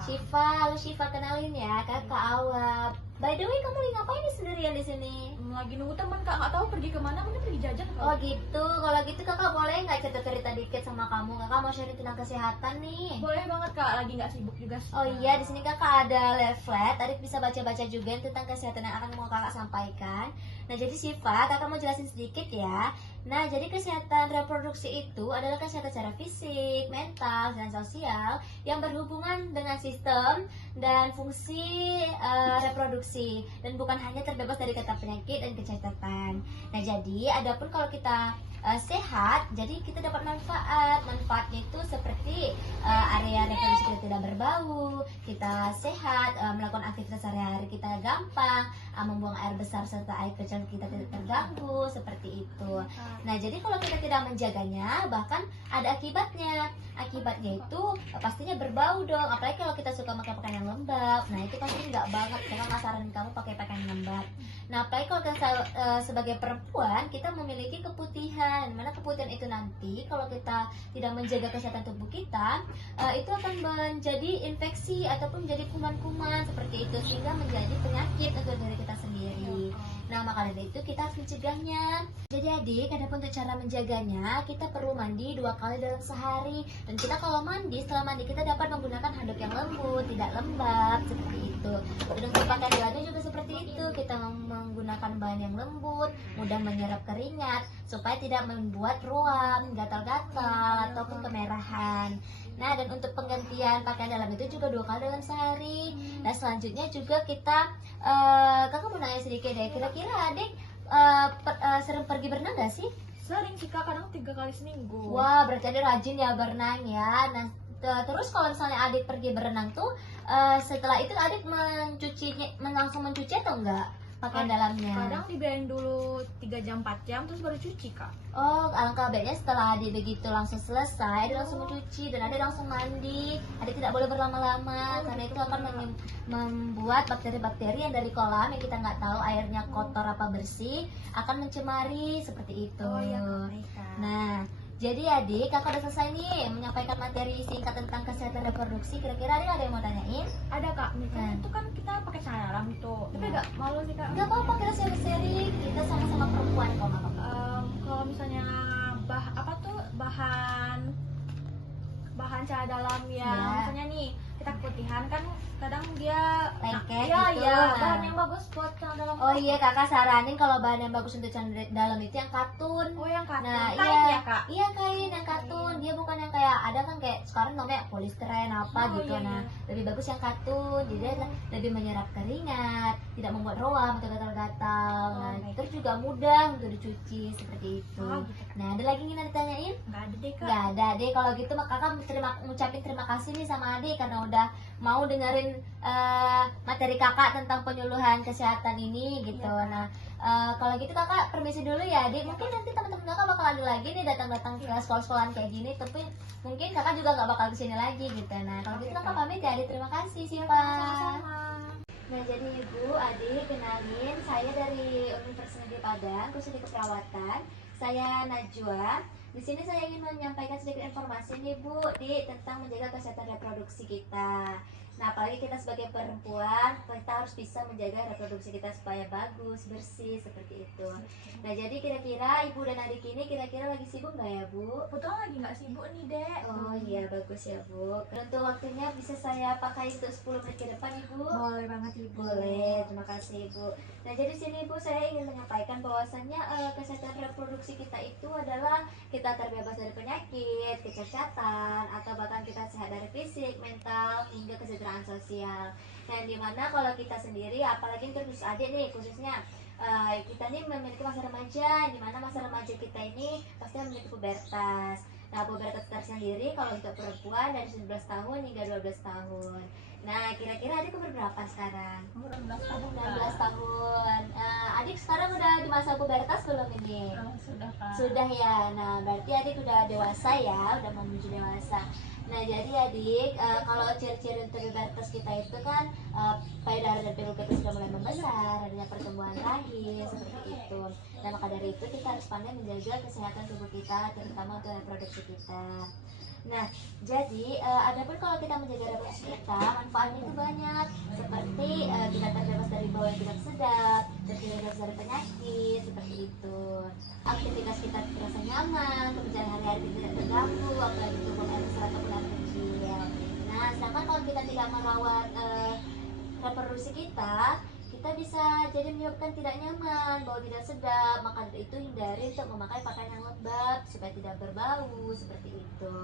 Syifa. Syifa, halo Syifa, kenalin ya, kakak Awa. By the way, kamu lagi ngapain nih sendirian di sini? Lagi nunggu teman kak, nggak tahu pergi kemana, mungkin pergi jajan kak. Oh gitu, kalau gitu kakak boleh nggak cerita-cerita dikit sama kamu? Kakak mau sharing tentang kesehatan nih. Boleh banget kak, lagi nggak sibuk juga sih. Oh iya, di sini kakak ada leaflet. Adik bisa baca-baca juga tentang kesehatan yang akan mau kakak sampaikan. Nah, jadi Syifa, kakak mau jelasin sedikit ya. Nah, jadi kesehatan reproduksi itu adalah kesehatan secara fisik, mental, dan sosial yang berhubungan dengan sistem dan fungsi reproduksi dan bukan hanya terbebas dari kata penyakit dan kecacatan. Nah, jadi adapun kalau kita sehat, jadi kita dapat manfaat. Manfaatnya itu seperti area reproduksi kita tidak berbau, kita sehat, melakukan aktivitas sehari-hari kita gampang, membuang air besar serta air kecil kita tidak terganggu, seperti itu. Nah, jadi kalau kita tidak menjaganya, bahkan ada akibatnya. Akibatnya itu pastinya berbau dong, apalagi kalau kita suka pakai pakaian yang lembab. Nah, itu pasti nggak banget, karena nggak saranin kamu pakai pakaian yang lembab. Nah, apalagi kalau kita sebagai perempuan, kita memiliki keputihan. Mana keputihan itu nanti kalau kita tidak menjaga kesehatan tubuh kita, itu akan menjadi infeksi ataupun menjadi kuman-kuman seperti itu, sehingga menjadi penyakit untuk diri kita sendiri. Nah, maka dari itu kita harus mencegahnya. Jadi adik, adapun untuk cara menjaganya, kita perlu mandi 2 kali dalam sehari. Dan kita kalau mandi, setelah mandi kita dapat menggunakan handuk yang lembut, tidak lembab, seperti itu. Dan untuk pakaian dalamnya juga seperti itu. Kita menggunakan bahan yang lembut, mudah menyerap keringat, supaya tidak membuat ruam, gatal-gatal, ataupun kemerahan. Nah, dan untuk penggantian pakaian dalam itu juga 2 kali dalam sehari. Nah, selanjutnya juga kita kakak mau nanya sedikit deh, kira-kira adik sering pergi berenang gak sih? Sering sih kak, kadang 3 kali seminggu. Wah, berarti adik rajin ya berenang ya. Nah, terus kalau misalnya adik pergi berenang tuh, setelah itu adik langsung mencuci atau enggak pakaian dalamnya? Kadang dibiarin dulu 3 jam 4 jam terus baru cuci kak. Oh, alangkah baiknya setelah adik begitu langsung selesai, adik langsung mencuci dan adik langsung mandi. Adik tidak boleh berlama-lama karena itu akan membuat bakteri-bakteri yang dari kolam yang kita nggak tahu airnya kotor apa bersih akan mencemari seperti itu. Oh iya kak. Nah, jadi adik, kakak udah selesai nih menyampaikan materi singkat tentang kesehatan reproduksi. Kira-kira adik ada yang mau tanyain? Ada kak, misalnya itu kan kita pakai celana dalam tuh. Tapi Nah. gak malu sih kak. Gak apa-apa, kita sharing-sharing. Kita sama-sama perempuan kok, nggak apa-apa. Kalau misalnya bahan celana dalam yang Ya. misalnya nih kita keputihan kan kadang dia Lengket iya gitu, iya nah. bahan yang bagus buat celana dalam. Oh iya, kakak saranin kalau bahan yang bagus untuk celana dalam itu yang katun. Oh yang katun. Nah, Kain iya, ya kak. iya kain yang katun. Dia bukan yang kayak ada kan kayak sekarang namanya polystyrene apa Oh, gitu. iya, Nah, iya. lebih bagus yang katun. Jadi dia lebih menyerap keringat, tidak membuat ruam atau gatal-gatal. Oh, Nah, baik. terus juga mudah untuk dicuci seperti itu. Oh, gitu, Kak. Nah, ada lagi yang ingin ditanyain? Nggak ada deh kak. Nggak ada deh. Kalau gitu maka kakak ngucapin terima kasih nih sama adik karena udah mau dengerin materi kakak tentang penyuluhan kesehatan ini gitu. Iya. Nah, kalau gitu kakak permisi dulu ya adik. Mungkin nanti teman-teman kakak bakal ada lagi nih datang-datang ke sekolah-sekolahan kayak gini, tapi mungkin kakak juga nggak bakal kesini lagi gitu. Nah, kalau Oke, gitu kakak Kak. pamit ya adik. Terima kasih Iya, Siva. Kak, sama-sama. Nah, jadi ibu, adik, kenalin saya dari Universitas Negeri Padang, khusus di keperawatan. Saya Najwa. Di sini saya ingin menyampaikan sedikit informasi nih Bu, tentang menjaga kesehatan reproduksi kita. Nah, apalagi kita sebagai perempuan, kita harus bisa menjaga reproduksi kita supaya bagus, bersih, seperti itu. Nah, jadi kira-kira ibu dan adik ini kira-kira lagi sibuk nggak ya Bu? Kebetulan lagi nggak sibuk nih dek. Oh iya, bagus ya Bu. Untuk waktunya bisa saya pakai untuk 10 menit ke depan Ibu? Boleh banget ibu. Boleh, terima kasih Ibu. Nah, jadi sini Ibu saya ingin menyampaikan bahwasannya kesehatan reproduksi kita itu adalah kita terbebas dari penyakit, kecacatan, atau bahkan kita sehat dari fisik, mental, hingga kesejahteraan sosial. Nah, dimana kalau kita sendiri, apalagi untuk khusus adik nih, khususnya kita nih memiliki masa remaja, dimana masa remaja kita ini pasti memiliki pubertas. Nah, pubertas tersendiri kalau untuk perempuan dari 19 tahun hingga 12 tahun. Nah, kira-kira adik umur berapa sekarang? Umur 16 tahun. 16 tahun. Adik sekarang udah di masa pubertas belum ini? Sudah kak. Sudah ya. Nah, berarti adik udah dewasa ya, udah menuju dewasa. Nah, jadi adik, kalau ciri-ciri untuk pubertas kita itu kan payudara dan pilu kita sudah mulai membesar, ada adanya pertumbuhan rahim seperti itu. Nah maka dari itu kita harus pandai menjaga kesehatan tubuh kita, terutama untuk reproduksi kita. Nah, jadi adapun kalau kita menjaga reproduksi kita, manfaatnya itu banyak. Seperti kita terbebas dari bau yang tidak sedap, terbebas dari penyakit, seperti itu. Aktivitas kita terasa nyaman, pekerjaan hari-hari tidak terganggu, apalagi itu buang air besar ataupun air kecil. Nah, sedangkan kalau kita tidak merawat reproduksi kita bisa jadi menyebabkan tidak nyaman, bau tidak sedap. Maka dari itu hindari untuk memakai pakaian yang lembab supaya tidak berbau seperti itu.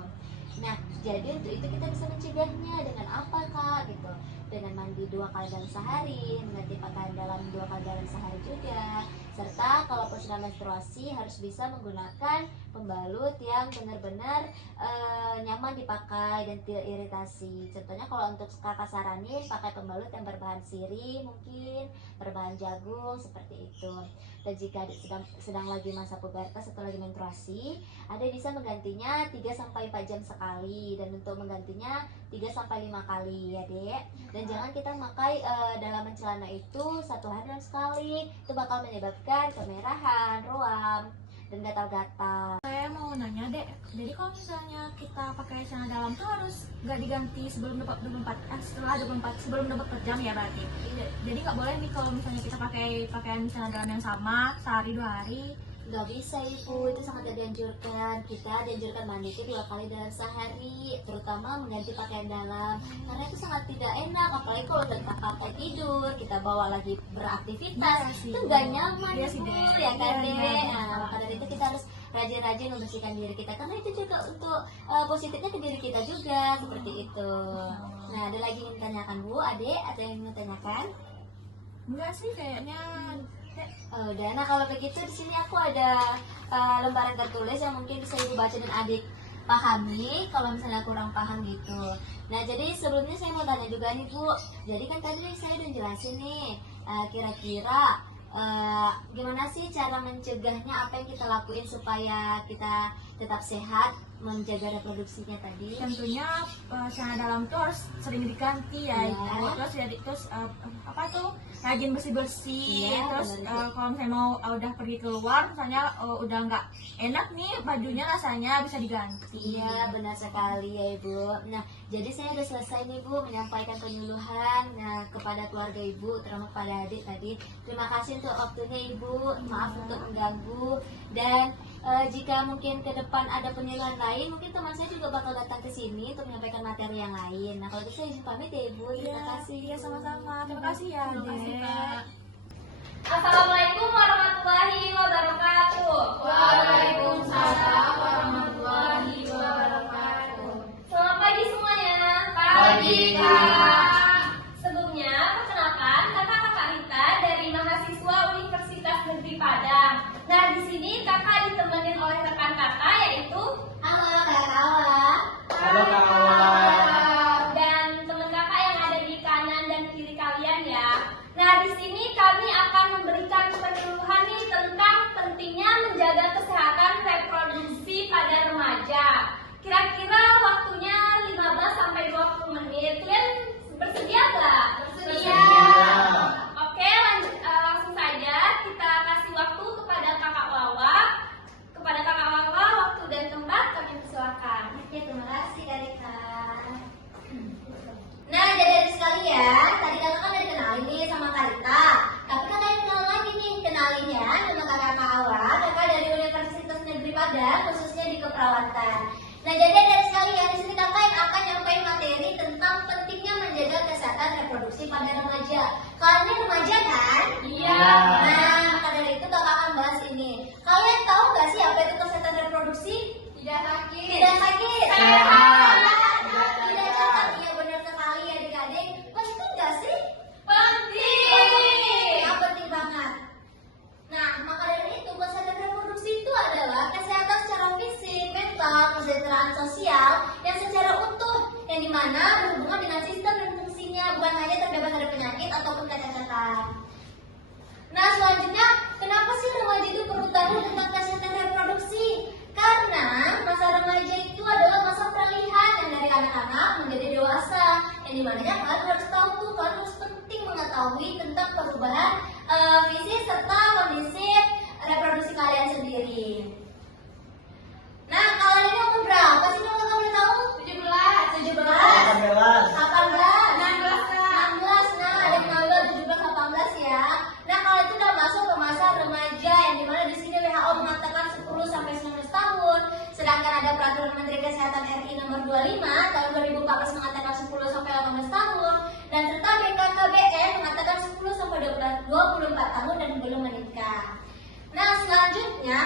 Nah, jadi untuk itu kita bisa mencegahnya dengan apa kak? Gitu. Dengan mandi 2 kali dalam sehari, mengganti pakaian dalam 2 kali dalam sehari juga. Serta kalau sudah menstruasi harus bisa menggunakan pembalut yang benar-benar nyaman dipakai dan tidak iritasi. Contohnya kalau untuk kakak saranin pakai pembalut yang berbahan sirih, mungkin berbahan jagung seperti itu. Dan jika sedang lagi masa pubertas atau lagi menstruasi, ada bisa menggantinya 3-4 jam sekali, dan untuk menggantinya 3-5 kali ya dek. Dan jangan kita memakai dalaman celana itu 1 hari dalam sekali, itu bakal menyebabkan kemerahan, ruam, dan gatal-gatal. Saya mau nanya dek, jadi kalau misalnya kita pakai celana dalam tuh harus nggak diganti sebelum 24 setelah 24 sebelum 24 jam ya berarti. Jadi nggak boleh nih kalau misalnya kita pakai pakaian celana dalam yang sama sehari 2 hari. Nggak bisa ibu, itu sangat tidak dianjurkan. Kita dianjurkan mandi itu 2 kali dalam sehari, terutama mengganti pakaian dalam, karena itu sangat tidak enak. Apalagi kalau udah pakai tidur, kita bawa lagi beraktivitas, itu nggak nyaman ibu, ya kan dek. Nah maka dari itu kita harus rajin-rajin membersihkan diri kita, karena itu juga untuk positifnya ke diri kita juga seperti itu. Nah ada lagi yang ditanyakan bu, adik, ada yang mau tanyakan? Enggak sih kayaknya. Udah, nah kalau begitu di sini aku ada lembaran tertulis yang mungkin bisa ibu baca dan adik pahami kalau misalnya kurang paham gitu. Nah jadi sebelumnya saya mau tanya juga nih bu, jadi kan tadi saya udah jelasin nih kira-kira gimana sih cara mencegahnya, apa yang kita lakuin supaya kita tetap sehat, menjaga reproduksinya tadi? Tentunya celana dalam tuh harus sering diganti ya, terus apa tuh rajin bersih-bersih, terus kalau misalnya mau udah pergi keluar misalnya udah nggak enak nih bajunya, rasanya bisa diganti. Iya benar sekali ya ibu. Nah jadi saya udah selesai nih bu menyampaikan penyuluhan kepada keluarga ibu, terutama kepada adik tadi. Terima kasih untuk waktunya ibu, maaf untuk mengganggu. Dan jika mungkin ke depan ada penyuluhan lain, mungkin teman saya juga bakal datang ke sini untuk menyampaikan materi yang lain. Nah kalau gitu saya izin pamit ya ibu. Terima kasih. Iya sama-sama. Terima kasih ya dek. Assalamualaikum warahmatullahi wabarakatuh. Waalaikumsalam warahmatullahi wabarakatuh. Selamat pagi semuanya. Pagi, Kak. Sebelumnya, perkenalkan kakak Rita dari mahasiswa Universitas Negeri Padang. Nah, di sini kakak ditemenin oleh rekan kakak yaitu Halo kak Kawa. Halo kawan. dan teman kakak yang ada di kanan dan kiri kalian ya. Nah, di sini kami akan memberikan penyuluhan nih tentang pentingnya menjaga kesehatan reproduksi pada remaja. Kira-kira waktunya 15-20 menit. Kalian bersedia nggak? Bersedia. Oke, langsung saja kita kasih waktu kepada kakak Wawa. Kepada kakak Wawa, waktu dan tempat kami persilakan. Oke, terima kasih Kak Rika. Nah, jadi sekalian, tadi kakak kan udah dikenalin nih sama Kak Rita. Tapi kakak yang kenal lagi nih, kenalinnya nama kakak Awa, kakak dari Universitas Negeri Padang, khususnya di keperawatan. Nah, jadi dari sekalian, di sini kakak yang akan nyampaikan materi tentang pentingnya menjaga kesehatan reproduksi pada remaja. Kalian remaja kan? Iya. Nah, maka dari itu kakak akan bahas ini. Kalian tahu nggak sih apa itu kesehatan reproduksi? Tidak sakit. Tidak sakit. Sehat. Tidak sakit. Iya benar sekali adik-adik. Penting nggak sih? Penting. Ya, penting banget. Nah, maka dari itu kesehatan reproduksi itu adalah kesehatan secara fisik, mental, kesejahteraan sosial yang secara utuh, yang dimana berhubungan dengan sistem dan fungsinya, bukan hanya terbebas dari penyakit ataupun kecacatan. Nah, selanjutnya, kenapa sih remaja itu perlu tahu tentang kesehatan reproduksi? Karena masa remaja itu adalah masa peralihan yang dari anak-anak menjadi dewasa, yang dimana kalian harus tahu tuh, kalian harus penting mengetahui tentang perubahan fisik serta kondisi reproduksi kalian sendiri. Nah, kalian ini umur berapa sih kalau kamu tahu? 17, 18, 16. Nah, ada yang nambah 17, 18 ya. Nah, kalau itu udah masuk ke masa remaja yang dimana di sini WHO mengatakan 10 sampai 19 tahun. Sedangkan ada peraturan Menteri Kesehatan RI nomor 25 tahun 2014 mengatakan 10 sampai 18 tahun dan serta BKKBN mengatakan 10 sampai 24 tahun dan belum menikah. Nah, selanjutnya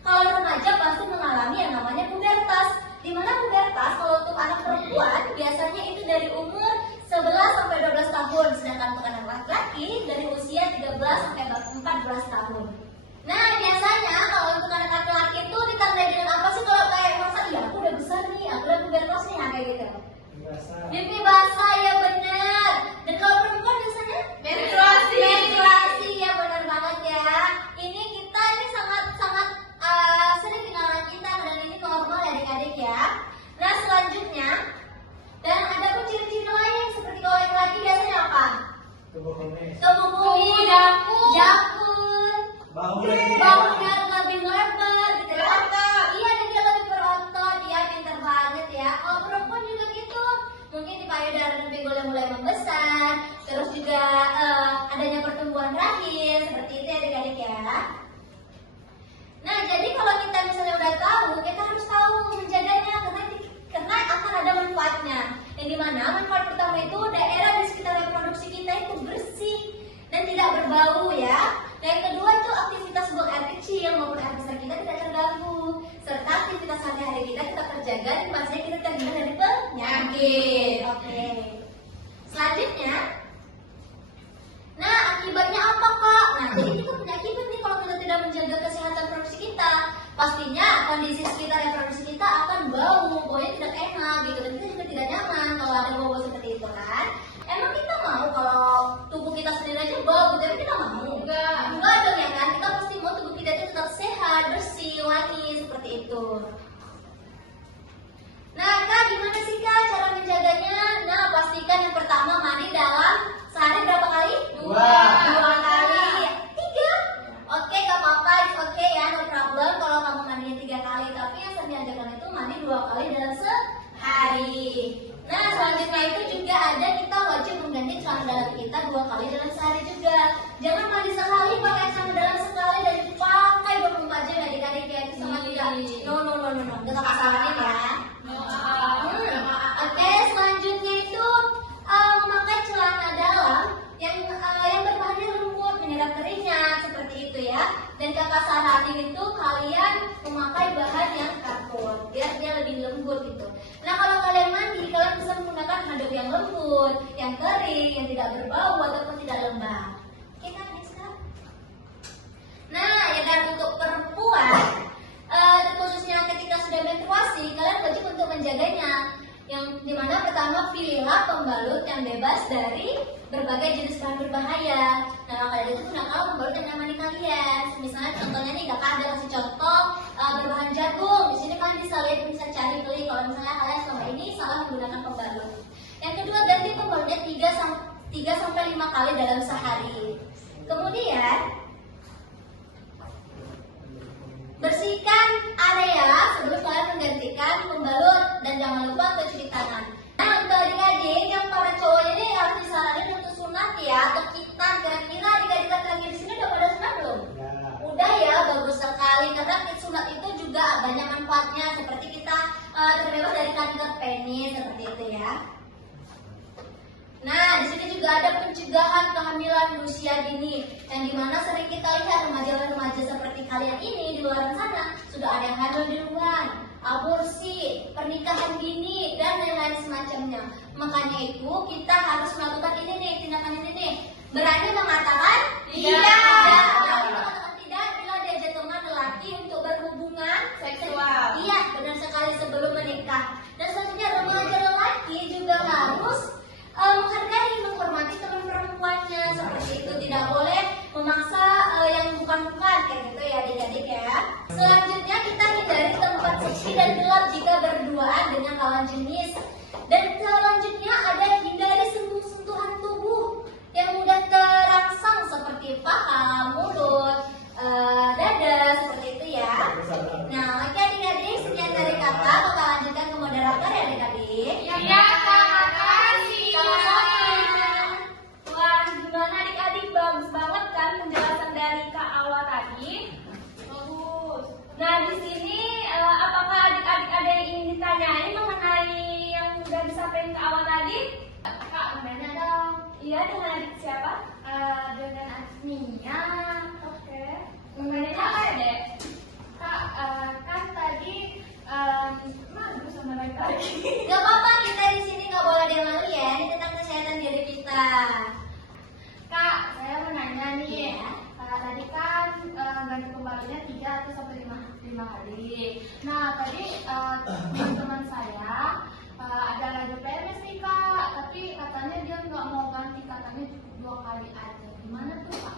kalau remaja pasti mengalami yang namanya pubertas. Di mana pubertas kalau untuk anak perempuan biasanya itu dari umur 11 sampai 12 tahun, sedangkan untuk anak laki-laki dari usia 13 sampai 14 tahun. Nah, biasanya kalau untuk anak laki-laki itu ditandai dengan apa sih kalau kayak masa iya aku udah besar nih, aku udah pubertas nih, kayak gitu. Pipi basah, ya benar. Dan kalau perempuan biasanya menstruasi, ya benar banget ya. Ini kita ini sangat sering kenalan kita dan ini normal ya adik-adik ya. Nah, selanjutnya dan ada pun ciri-ciri lain seperti kalau yang laki biasanya apa? Tubuh bumi, jakun, baunya lebih lebar, gitu ya. Iya, dan dia lebih berotot, dia pintar banget ya. Kalau perempuan juga gitu, mungkin di payudara dan pinggul yang mulai membesar, terus juga adanya pertumbuhan rahim, seperti itu ya adik-adik ya. Nah, jadi kalau kita misalnya udah tahu, kita harus tahu menjaganya karena akan ada manfaatnya. Yang dimana manfaat pertama itu daerah di sekitar reproduksi kita itu bersih dan tidak berbau ya. Dan yang kedua itu aktivitas buang air kecil maupun air besar kita tidak terganggu, serta aktivitas sehari-hari kita tetap terjaga dan pastinya kita terhindar dari penyakit. Oke. Selanjutnya, nah akibatnya apa kak? Nah, jadi kita punya akibat nih kalau kita tidak menjaga kesehatan reproduksi kita. Pastinya kondisi sekitar reproduksi kita akan baunya tidak enak gitu, dan kita juga tidak nyaman kalau ada bau seperti itu kan. Emang kita mau kalau tubuh kita sendiri aja bau, tapi kita mau? Enggak dong ya kan, kita pasti mau tubuh kita itu tetap sehat, bersih, wangi, seperti itu. Nah kak, gimana sih kak cara menjaganya? Nah, pastikan yang pertama mandi dalam sehari berapa kali? 2 kali. 3? Oke, gak apa-apa, oke ya, no problem kalau kamu mandinya 3 kali. Tapi yang saya diajarkan itu mandi 2 kali dalam sehari. Nah, selanjutnya itu juga ada kita wajib mengganti celana dalam kita 2 kali dalam sehari juga. Jangan mandi sekali pakai celana dalam sekali dan dipakai 24 jam adik-adik ya, itu sangat tidak. No, kita pasalahin ya. Oke, selanjutnya itu memakai celana dalam yang berbahannya lembut, menyerap keringat seperti itu ya. Dan kakak saranin itu kalian memakai bahan yang kapur biar dia lebih lembut gitu. Nah, kalau kalian mandi, kalian bisa menggunakan handuk yang lembut, yang kering, yang tidak berbau ataupun tidak lembab. Oke kan, next kan? Nah, ya dan untuk perempuan, khususnya ketika sudah menstruasi, kalian wajib untuk menjaganya. Yang dimana pertama pilihlah pembalut yang bebas dari berbagai jenis bahan berbahaya. Nah, kalian itu gunakan pembalut yang nyaman di kalian. Misalnya contohnya nih, kakak ada kasih contoh berbahan jagung. Di sini kalian bisa lihat, bisa cari beli kalau misalnya kalian selama ini salah menggunakan pembalut. Yang kedua, ganti pembalutnya 3 sampai 5 kali dalam sehari. Kemudian bersihkan area sebelum kalian menggantikan pembalut dan jangan lupa untuk cuci tangan. Nah, untuk adik-adik yang para cowoknya ini harus disaranin untuk sunat ya, atau khitan. Kira-kira adik-adik laki-laki di sini udah pada sunat belum? Udah ya, bagus sekali karena sunat itu juga banyak manfaatnya seperti kita terbebas dari kanker penis seperti itu ya. Nah, di sini juga ada pencegahan kehamilan usia dini, yang dimana sering kita lihat remaja-remaja seperti kalian ini di luar sana sudah ada yang hamil di luar, aborsi, pernikahan dini dan lain-lain semacamnya. Makanya itu kita harus melakukan ini nih, tindakan ini nih. Berani mengatakan tidak. Berani mengatakan tidak bila diajak teman lelaki untuk berhubungan seksual. Iya, benar sekali, sebelum menikah. Dan selanjutnya remaja lelaki juga harus menghargai, menghormati teman perempuannya seperti itu, tidak boleh memaksa yang bukan-bukan kayak gitu ya adik-adik ya. Selanjutnya kita hindari tempat sepi dan gelap jika berduaan dengan lawan jenis. Dan selanjutnya ada hindari sentuhan tubuh yang mudah terangsang seperti paha, Nah, di sini apakah adik-adik ada yang ingin ditanyain mengenai yang sudah disampaikan ke awal tadi? Kak, namanya dong. Iya, dengan adik siapa? Dengan Azmia. Oke. Mengenai apa ya, Dek? Kak, kan tadi malu sama laki-laki. Gak apa-apa, kita di sini nggak boleh ada yang malu ya. Ini tentang kesehatan diri kita. Kak, saya mau nanya nih. Iya. Tadi kan ganti kembalinya 3 atau sampai 5 hari. Nah, tadi teman saya ada lagi PMS nih Kak, tapi katanya dia nggak mau ganti, katanya cukup 2 kali aja. Gimana tuh Kak?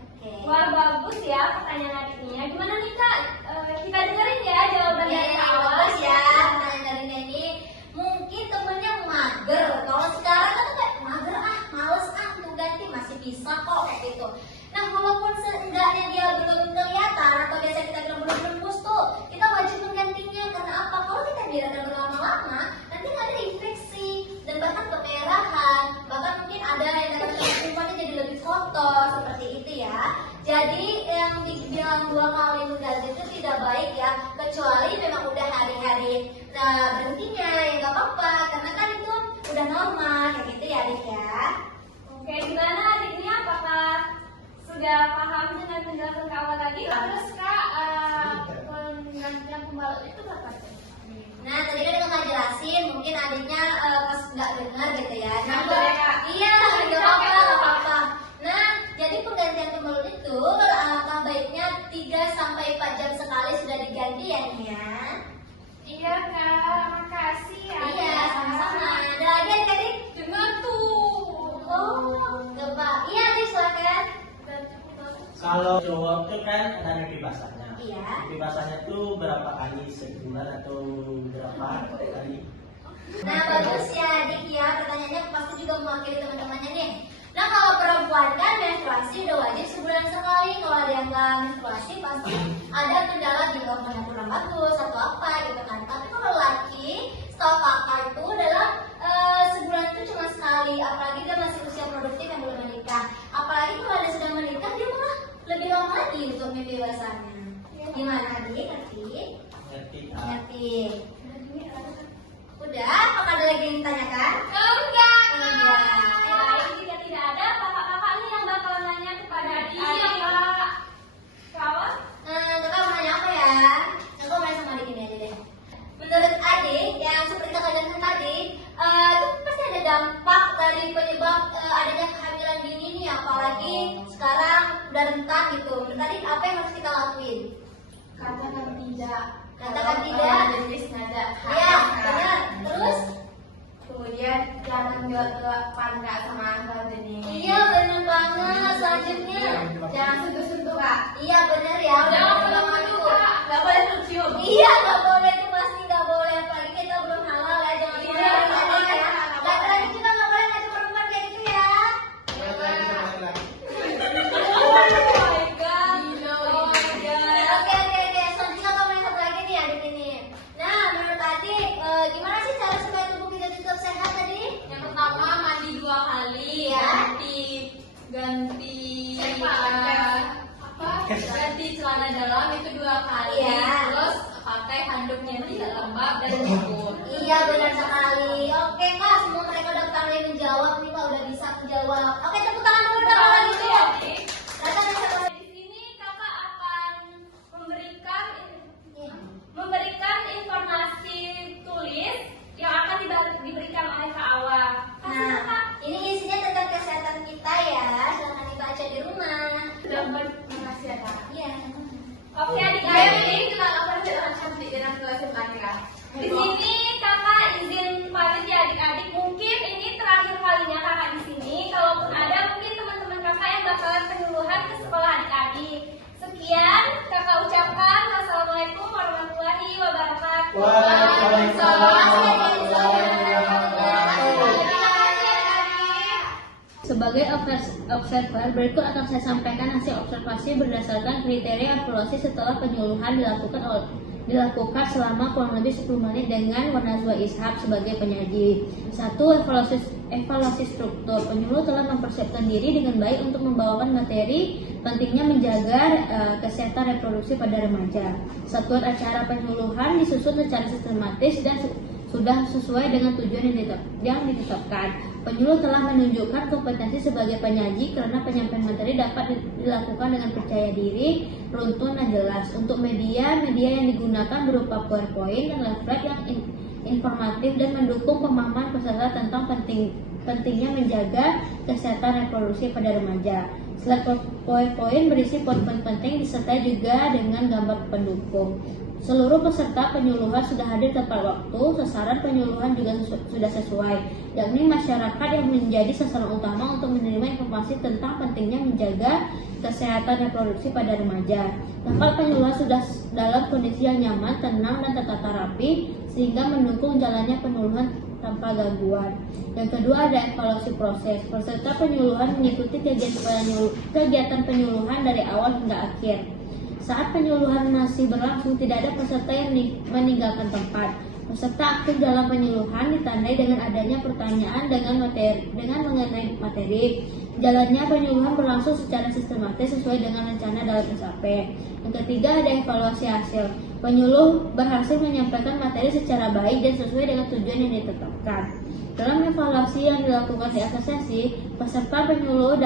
Oke. Wah, bagus ya pertanyaan adiknya. Gimana nih, Kak? Kita dengerin ya jawaban Iya, dari yang awal bagus ya. ya. Pertanyaan dari Neni. Mungkin temennya mager. Kalau sekarang kan tuh kayak mager males tuh ganti masih bisa kok kayak gitu. Nah, walaupun seenggaknya dia belum kelihatan atau biasa kita bilang belum nembus tuh, kita wajib menggantinya. Karena apa? Kalau kita biarkan berlama-lama, nanti nggak ada infeksi dan bahkan kemerahan. Bahkan mungkin ada yang katakan kumannya jadi lebih kotor seperti itu ya. Jadi yang dibilang 2 kali mengganti itu tidak baik ya, kecuali memang udah hari-hari berhentinya ya nggak apa-apa, karena kan itu udah normal kayak gitu ya adik ya. Oke, gimana adiknya? Apakah sudah paham dengan penjelasan ke awal tadi? Terus Kak, penggantian kembali itu berapa sih? Nah tadi kan kakak jelasin, mungkin adiknya pas nggak dengar gitu ya. Nah, Sabar ya, Kak. iya nggak apa-apa, nggak apa-apa. Nah jadi penggantian pembalut itu alangkah baiknya 3 sampai 4 jam sekali sudah diganti ya Nia. Iya Kak, makasih ya. Iya sama-sama. Ada lagi adik-adik? Dengar tuh. Oh nggak apa. Iya adik silakan. Kalau cowok tuh kan ada mimpi basahnya. Iya. Mimpi basahnya tuh berapa kali sebulan atau berapa kali? Nah bagus ya adik ya, pertanyaannya pasti juga mewakili teman-temannya nih. Nah kalau perempuan kan menstruasi udah wajib sebulan sekali. Kalau ada yang nggak menstruasi pasti ada kendala di hormonnya kurang bagus atau apa gitu kan. Tapi kalau laki, setahu kakak itu adalah sebulan itu cuma sekali. Apalagi dia masih usia produktif yang belum menikah. Apalagi kalau ada sudah menikah dia malah lebih lama lagi untuk mimpi basahnya. Gimana adik? Ngerti? Ngerti? Ngerti. Udah? Apakah ada lagi yang ditanyakan? Enggak, Enggak. Baik, jika tidak ada, kakak-kakak nih yang bakal nanya kepada adik. Iya Kak. Kawan? Kakak mau nanya apa ya? Kakak mau nanya sama adik ini aja deh. Menurut adik, yang seperti kakak bilang tadi, itu pasti ada dampak dari penyebab adanya kehamilan dini nih, apalagi sekarang udah rentan gitu. Menurut adik, apa yang harus kita lakuin? Katakan tidak. Katakan tidak. Jenis nada. Iya, benar. Terus? Kemudian jangan jual-jual panda sama angka jenis. Iya, benar banget. Selanjutnya, Jangan sentuh-sentuh Kak. iya benar ya. Jangan Benar pegang banget itu tuh. Kak. Gak boleh tercium. Iya, nggak boleh itu pasti nggak boleh. Apalagi kita belum halal ya, jangan Iya, boleh. nggak boleh, Ya. nggak boleh. Laki-laki juga nggak boleh ngajak perempuan kayak gitu ya. Oke. Selanjutnya kamu yang satu lagi nih adik ini. Nah, menurut adik, gimana sih cara supaya tubuh kita tetap sehat tadi? Yang pertama mandi 2 kali. Iya. Ganti Apa? ganti celana dalam itu 2 kali. Iya. Terus pakai handuknya yang tidak lembab dan jemur. Iya benar sekali. Oke kak, semua mereka udah pandai menjawab nih kak, udah bisa menjawab. Oke tepuk tangan dulu dong kalau gitu. Datang ke satu lagi. Di sini kakak akan memberikan Iya. informasi tulis yang akan diberikan oleh Kak Awa. Kasih Nah, Kak. ini isinya tentang kesehatan kita ya. Silahkan dibaca di rumah. Makasih ya Kak. Iya. Oke Ayo adik-adik. ini kita lakukan dengan cantik dengan jelasin lagi Kak. Di sini kakak izin pamit ya adik-adik. Mungkin ini terakhir kalinya kakak di sini. Kalaupun ada mungkin teman-teman kakak yang bakalan penyuluhan ke sekolah adik-adik. Sekian kakak ucapkan. Wassalamualaikum warahmatullahi wabarakatuh. Waalaikumsalam warahmatullahi wabarakatuh. Sebagai observer, berikut akan saya sampaikan hasil observasi berdasarkan kriteria evaluasi setelah penyuluhan dilakukan selama kurang lebih 10 menit dengan Wanazwa Ishak sebagai penyaji. 1. Evaluasi struktur. Penyuluh telah mempersiapkan diri dengan baik untuk membawakan materi pentingnya menjaga kesehatan reproduksi pada remaja. Satuan acara penyuluhan disusun secara sistematis dan sudah sesuai dengan tujuan yang ditetapkan. Penyuluh telah menunjukkan kompetensi sebagai penyaji karena penyampaian materi dapat dilakukan dengan percaya diri, runtun, dan jelas. Untuk media yang digunakan berupa PowerPoint dan leaflet yang informatif dan mendukung pemahaman peserta tentang pentingnya menjaga kesehatan reproduksi pada remaja. Slide PowerPoint berisi poin-poin penting disertai juga dengan gambar pendukung. Seluruh peserta penyuluhan sudah hadir tepat waktu, sasaran penyuluhan juga sudah sesuai, yakni masyarakat yang menjadi sasaran utama untuk menerima informasi tentang pentingnya menjaga kesehatan reproduksi pada remaja. Tempat penyuluhan sudah dalam kondisi yang nyaman, tenang, dan tertata rapi, sehingga mendukung jalannya penyuluhan tanpa gangguan. Yang kedua ada evaluasi proses. Peserta penyuluhan mengikuti kegiatan penyuluhan dari awal hingga akhir. Saat penyuluhan masih berlangsung, tidak ada peserta yang meninggalkan tempat. Peserta aktif dalam penyuluhan ditandai dengan adanya pertanyaan mengenai materi. Jalannya penyuluhan berlangsung secara sistematis sesuai dengan rencana dalam SAP. Yang ketiga ada evaluasi hasil. Penyuluh berhasil menyampaikan materi secara baik dan sesuai dengan tujuan yang ditetapkan. Dalam evaluasi yang dilakukan di akhir sesi, peserta penyuluhan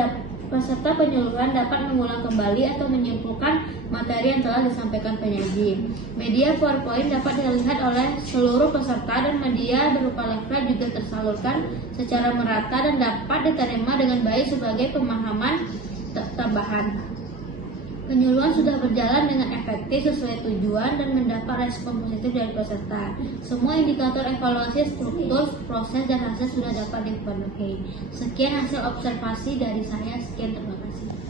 dapat mengulang kembali atau menyimpulkan materi yang telah disampaikan penyaji. Media PowerPoint dapat dilihat oleh seluruh peserta dan media berupa leaflet juga tersalurkan secara merata dan dapat diterima dengan baik sebagai pemahaman tambahan. Penyuluhan sudah berjalan dengan efektif sesuai tujuan dan mendapat respon positif dari peserta. Semua indikator evaluasi, struktur, proses, dan hasil sudah dapat dipenuhi. Sekian hasil observasi dari saya. Sekian, terima kasih.